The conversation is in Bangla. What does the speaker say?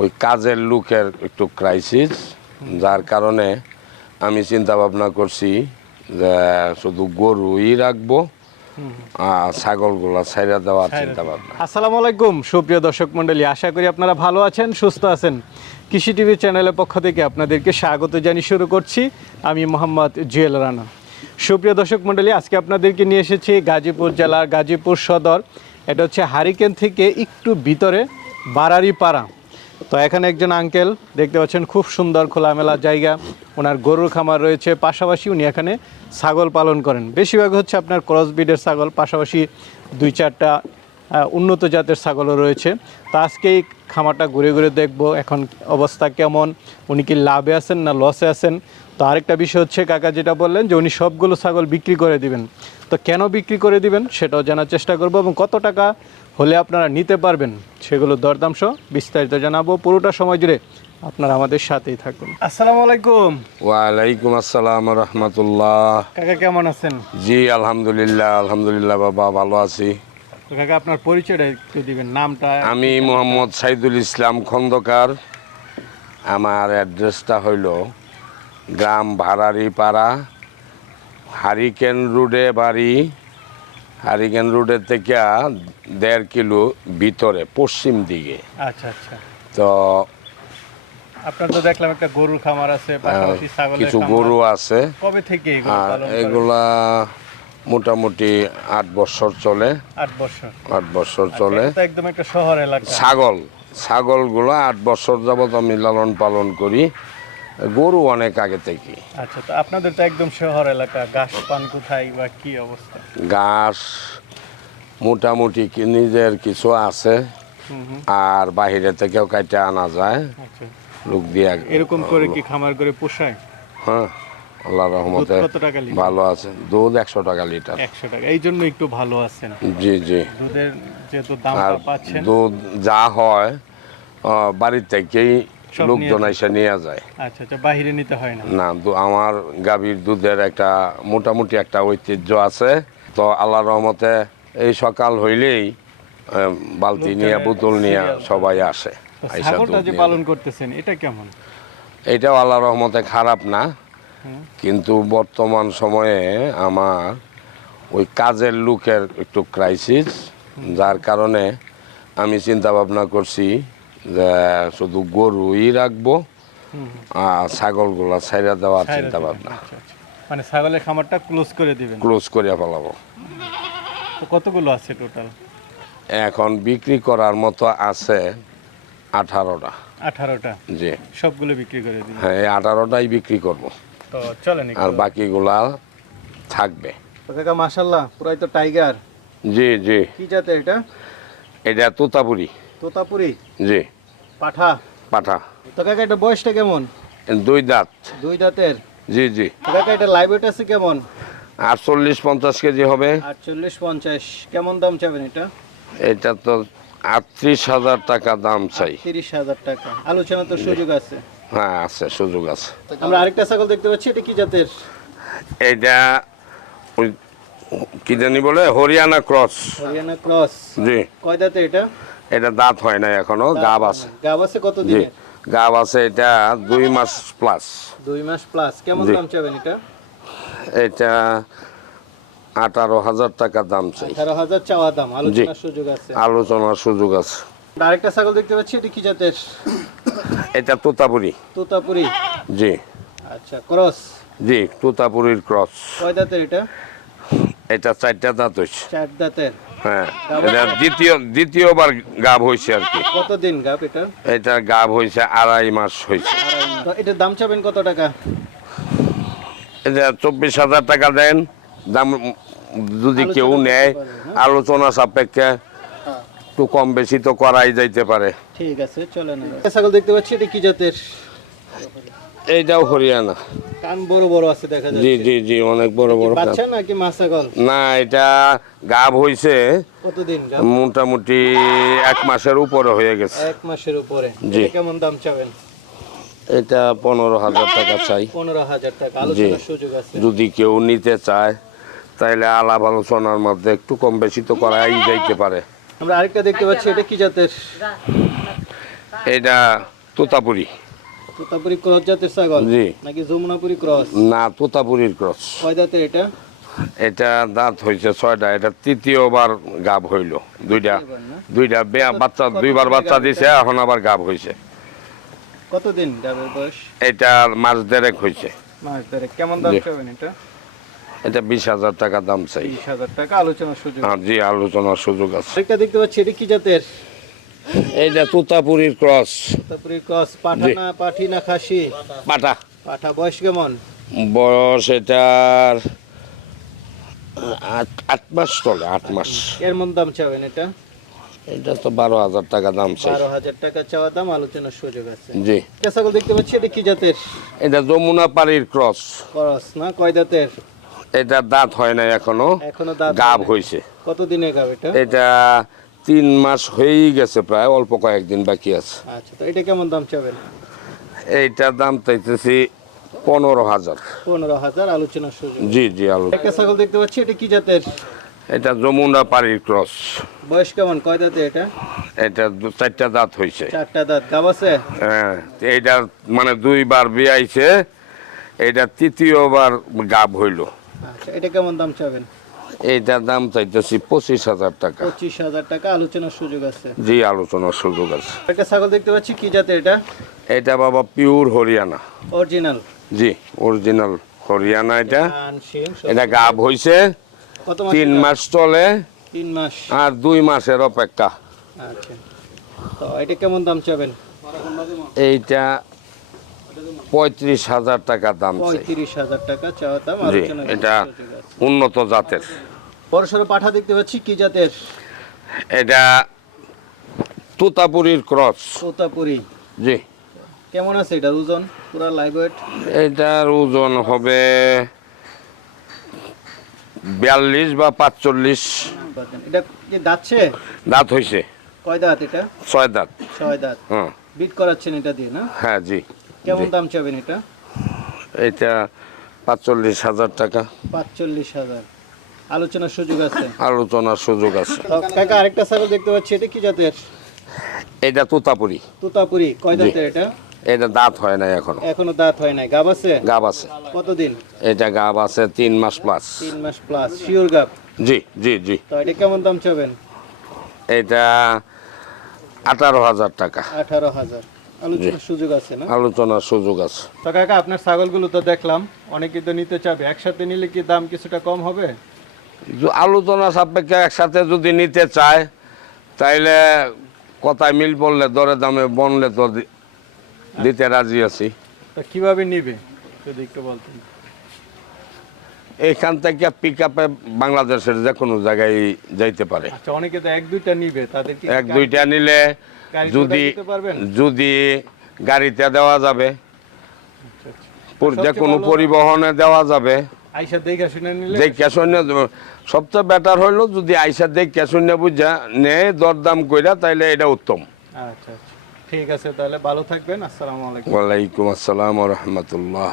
ওই কাজের লোকের একটু ক্রাইসিস যার কারণে আমি চিন্তা ভাবনা করছি যে শুধু গরুই রাখব আর ছাগলগুলা ছাইরা দেওয়ার চিন্তা ভাবনা আসসালামু আলাইকুম সুপ্রিয় দর্শক মণ্ডলী আশা করি আপনারা ভালো আছেন সুস্থ আছেন। কৃষি টিভি চ্যানেলের পক্ষ থেকে আপনাদেরকে স্বাগত জানিয়ে শুরু করছি। আমি মোহাম্মদ জুয়েল রানা। সুপ্রিয় দর্শক মণ্ডলী আজকে আপনাদেরকে নিয়ে এসেছি গাজীপুর জেলার গাজীপুর সদর। এটা হচ্ছে হারিকেন থেকে একটু ভিতরে বারারি পাড়া তো এখানে একজন আঙ্কেল দেখতে পাচ্ছেন খুব সুন্দর খোলামেলা জায়গা। ওনার গরুর খামার রয়েছে, পাশাপাশি উনি এখানে ছাগল পালন করেন। বেশিরভাগ হচ্ছে আপনার ক্রস ব্রিডের ছাগল, পাশাপাশি দুই চারটা উন্নত জাতের ছাগলও রয়েছে। তো আজকে এই খামারটা ঘুরে ঘুরে দেখব, এখন অবস্থা কেমন, উনি কি লাভে আছেন না লসে আছেন? তো আরেকটা বিষয় হচ্ছে, কাকা যেটা বললেন যে উনি সবগুলো ছাগল বিক্রি করে দিবেন। তো কেন বিক্রি করে দিবেন সেটাও জানার চেষ্টা করব এবং কত টাকা হলে আপনারা নিতে পারবেন। সেগুলো দরদাম সহ বিস্তারিত জানাব। পুরোটা সময় জুড়ে আপনারা আমাদের সাথেই থাকুন। আসসালামু আলাইকুম। ওয়ালাইকুম আসসালাম রহমতুল্লাহ। কাকা কেমন আছেন? জি আলহামদুলিল্লাহ আলহামদুলিল্লাহ বাবা ভালো আছি। কাকা আপনার পরিচয়টা একটু দিবেন নামটা আমি মোহাম্মদ সাইদুল ইসলাম খন্দকার। আমার অ্যাড্রেসটা হইল গ্রাম ভাড়ারি পাড়া হারিকেন রোডে বাড়ি হারিকেন রোডের থেকে দেড় কিলো ভিতরে পশ্চিম দিকে। আচ্ছা আচ্ছা। তো আপনার তো দেখলাম একটা গরুর খামার আছে পাশাপাশি ছাগলের কিছু গরু আছে। কবে থেকে আর এগুলা মোটামুটি আট বছর চলে। আট বছর। আট বছর চলে। একদম একটা শহর এলাকা। ছাগল ছাগলগুলো আট বছর যাবত আমি লালন পালন করি। গরু অনেক আগে থেকে আচ্ছা তো আপনাদের তো একদম শহর এলাকা ঘাস পান কোথায় বা কি অবস্থা? ঘাস মোটামুটি নিজের কিছু আছে আর বাহিরে থেকেও কাটে আনা যায়। আচ্ছা। লোক দিয়ে এরকম করে কি খামার করে পোষায়? হ্যাঁ আল্লাহ রহমতে ভালো আছে। দুধ একশো টাকা লিটার। একশো টাকা এই জন্য একটু ভালো আছেন। জি জি। দুধের যেহেতু আর পাচ্ছেন। দুধ যা হয় বাড়ির থেকেই লোকজন নিয়ে এসে নিয়ে যায়। আচ্ছা আচ্ছা বাইরে নিতে হয় না। না আমার গাভীর দুধের একটা মোটামুটি একটা ঐতিহ্য আছে। তো আল্লাহ রহমতে এই সকাল হইলেই বালতি নিয়ে বোতল নিয়ে সবাই আসে ছাগলটা যে পালন করতেছেন এটা কেমন? এটাও আল্লাহ রহমতে খারাপ না কিন্তু বর্তমান সময়ে আমার ওই কাজের লোকের একটু ক্রাইসিস যার কারণে আমি চিন্তা ভাবনা করছি যে শুধু গরুই রাখব আর ছাগলগুলা ছাইরা দেওয়ার চিন্তা ভাবনা। আচ্ছা, আচ্ছা। মানে ছাগলের খামারটা ক্লোজ করে দিবেন। ক্লোজ করে ফেলাবো। তো কতগুলো আছে টোটাল? এখন বিক্রি করার মতো আছে আঠারোটা। আঠারোটা? জি। সবগুলো বিক্রি করে দিবেন? হ্যাঁ এই আঠারোটাই বিক্রি করব। তো চলেন আর বাকিগুলা থাকবে। কাকা মাশাল্লাহ পুরাই তো টাইগার। জি জি। কি জাতের এটা? এটা তোতাপুরি। তোতাপুরি? জি। পাঠা? পাঠা। তো কাকা এটা বয়সটা কেমন? দুই দাঁত। দুই দাঁতের? জি জি। তো কাকা এটা লাইভ ওয়েট আছে কেমন? আটচল্লিশ পঞ্চাশ কেজি হবে। আটচল্লিশ পঞ্চাশ। কেমন দাম চাবেন এটা? এটা তো আটত্রিশ হাজার টাকা দাম চাই। তিরিশ হাজার টাকা। আলোচনা তো সুযোগ আছে। হ্যাঁ আছে সুযোগ আছে। আমরা আরেকটা ছাগল দেখতে পাচ্ছি এটা কি জাতের? এটা ওই কি জানি বলে হরিয়ানা ক্রস। হরিয়ানা ক্রস। জি। কয় দাঁতে এটা? এটা দাঁত হয় না এখনও গাব আছে। গাব আছে কত জি গাব আছে এটা দুই মাস প্লাস দুই মাস প্লাস কেমন দাম চাবেন এটা? এটা আঠারো হাজার টাকা দাম চাই। আঠারো হাজার চাওয়া দাম আলোচনার সুযোগ আছে। আলোচনার সুযোগ আছে। আরেকটা ছাগল দেখতে পাচ্ছি এটা কি জাতের? এটা তোতাপুরি। তোতাপুরি? জি। আচ্ছা ক্রস? জি তোতাপুরির ক্রস। কয় দাঁতের এটা? এটা চারটা দাঁত হয়েছে। চার দাঁতের। হ্যাঁ এটা দ্বিতীয় দ্বিতীয়বার গাব হয়েছে আর কি। কতদিন গাপ এটা? এটা গাব হয়েছে আড়াই মাস হয়েছে তো এটার দাম চাবেন কত টাকা? এটা চব্বিশ হাজার টাকা দেন। দাম যদি কেউ নেয় হ্যাঁ? আলোচনা সাপেক্ষে একটু কম বেশি তো করাই যাইতে পারে। ঠিক আছে চলেন। ছাগল দেখতে পাচ্ছি এটা কি জাতের? এইটাও হরিয়ানা। কান বড় বড় আছে দেখা জি যাচ্ছে। জি জি অনেক বড় বড় বাচ্চা নাকি মা না এটা গাব কতদিন মোটামুটি এক মাসের উপরে হয়ে গেছে। এক মাসের উপরে। জি। কেমন দাম চাবেন? এটা পনেরো হাজার টাকা চাই। পনেরো হাজার টাকা। আলোচনার সুযোগ আছে। যদি কেউ নিতে চায় তাইলে আলাপ আলোচনার মধ্যে একটু কম বেশি তো করাই যাইতে পারে। আমরা আরেকটা দেখতে পাচ্ছি এটা কি জাতের? এটা তোতাপুরি। তোতাপুরি ক্রস জাতের ছাগল? জি। নাকি যমুনাপুরি ক্রস? না তোতাপুরির ক্রস। কয় দাঁতের এটা? এটা দাঁত হয়েছে ছয়টা এটা তৃতীয়বার গাব হইল। দুইটা দুইটা বাচ্চা দুইবার বাচ্চা দিছে এখন আবার গাব হয়েছে কতদিন ডাবের বয়স? এটা মাস দেড়েক হয়েছে মাস ধরে কেমন দাম জি। চাবেন এটা? এটা বিশ হাজার টাকা দাম চাই। বিশ হাজার টাকা আলোচনার সুযোগ। আর জি আলোচনার সুযোগ আছে। আরেকটা দেখতে পাচ্ছি এটা কি জাতের? এইটা তোতাপুরির ক্রস। তোতাপুরি ক্রস পাঠা না পাঠি না খাসি। পাটা পাঠা বয়স কেমন? বয়স এটার আট মাস চলে আট মাস। এর মন দাম চাবেন এটা? এটা তো বারো হাজার টাকা দাম চাই। বারো হাজার টাকা চাওয়া দাম আলোচনার সুযোগ আছে। জি। ছাগল দেখতে পাচ্ছি এটা কি জাতের? এটা যমুনা পাড়ির ক্রস। ক্রস না কয় দাঁতের এটা দাঁত হয় না এখনও। এখনও দাঁত গাব। হয়েছে কতদিনের গাব এটা? এটা তিন মাস হয়েই গেছে প্রায় অল্প কয়েকদিন বাকি আছে। আচ্ছা তো এটা কেমন দাম চাবেন? এইটার দাম চাইতেছি পনেরো হাজার। পনেরো হাজার আলোচনার সুযোগ জি জি আলু একটা ছাগল দেখতে পাচ্ছি এটা কি জাতের? এটা যমুনা পাড়ির ক্রস। বয়স কেমন? কয় দাঁতে এটা? এটা চারটা দাঁত হয়েছে চারটা দাঁত। গাব আছে? হ্যাঁ এইটা মানে দুইবার বিয়াইছে এটা তৃতীয়বার গাব হইল। আচ্ছা এটা কেমন দাম চাবেন? এইটার দাম চাইতেছি পঁচিশ হাজার টাকা। পঁচিশ হাজার টাকা আলোচনার সুযোগ আছে। জি আলোচনার সুযোগ আছে। একটা ছাগল দেখতে পাচ্ছি কি জাতের এটা? এটা বাবা পিওর হরিয়ানা। অরিজিনাল? জি অরিজিনাল হরিয়ানা এটা। এটা গাব হইছে। তিন মাস চলে। তিন মাস। আর দুই মাসের অপেক্ষা। আচ্ছা। তো এটা কেমন দাম চাবেন? এইটা পঁয়ত্রিশ হাজার টাকা দাম পঁয়ত্রিশ হাজার টাকা চাওয়া দাম এটা উন্নত জাতের। বড় সড়ো পাঠা দেখতে পাচ্ছি কি জাতের? এটা তুতাপুরির ক্রস। তোতাপুরি। জি। কেমন আছে এটা ওজন? পুরা লাইভ ওয়েট এটার ওজন হবে বিয়াল্লিশ বা পাঁচচল্লিশ। এটা কি দাঁতছে? দাঁত হইছে। কয় দাঁত এটা? ছয় দাঁত। ছয় দাঁত। হ্যাঁ। বিট করাচ্ছেন এটা দিয়ে না? হ্যাঁ জি। কেমন দাম চাবেন এটা? এটা পাঁচচল্লিশ হাজার টাকা। পাঁচচল্লিশ হাজার। আলোচনার সুযোগ আছে। আলোচনার সুযোগ আছে। কাকা আরেকটা ছাগল দেখতে পাচ্ছি এটা কি জাতের? এটা তুতাপুরি। তোতাপুরি কয় দাঁতের এটা? এটা দাঁত হয় না এখনও। এখনও দাঁত হয় নাই। গাব আছে? গাব আছে। কতদিন? এটা গাব আছে তিন মাস প্লাস তিন মাস প্লাস শিওর গাব? জি জি জি। তো এটা কেমন দাম চাবেন? এটা আঠারো হাজার টাকা। আঠারো হাজার। আলোচনার সুযোগ আছে না? আলোচনার সুযোগ আছে। তো কাকা আপনার ছাগলগুলো তো দেখলাম অনেকে তো নিতে চাবে। একসাথে নিলে কি দাম কিছুটা কম হবে? আলোচনা সাপেক্ষে একসাথে যদি নিতে চায় তাইলে কথায় মিল পড়লে দরে দামে বনলে তো দিতে রাজি আছি। কীভাবে নিবে যদি একটু বলতেন? এইখান থেকে পিক আপে বাংলাদেশের যে কোনো জায়গায় যাইতে পারে। আচ্ছা অনেকে তো এক দুইটা নিবে তাদের এক দুইটা নিলে যদি যদি গাড়িতে দেওয়া যাবে আচ্ছা, আচ্ছা। যে কোনো পরিবহনে দেওয়া যাবে। আইসা দেখে শুনে নিলে? যে ক্যাশন্য সবচেয়ে বেটার হইল যদি আইসা দেখ ক্যাশন্য বুঝা নেয় দরদাম কইরা তাইলে এটা উত্তম। আচ্ছা আচ্ছা। ঠিক আছে তাহলে ভালো থাকবেন। আসসালামু আলাইকুম। ওয়ালাইকুম আসসালাম রহমতুল্লাহ।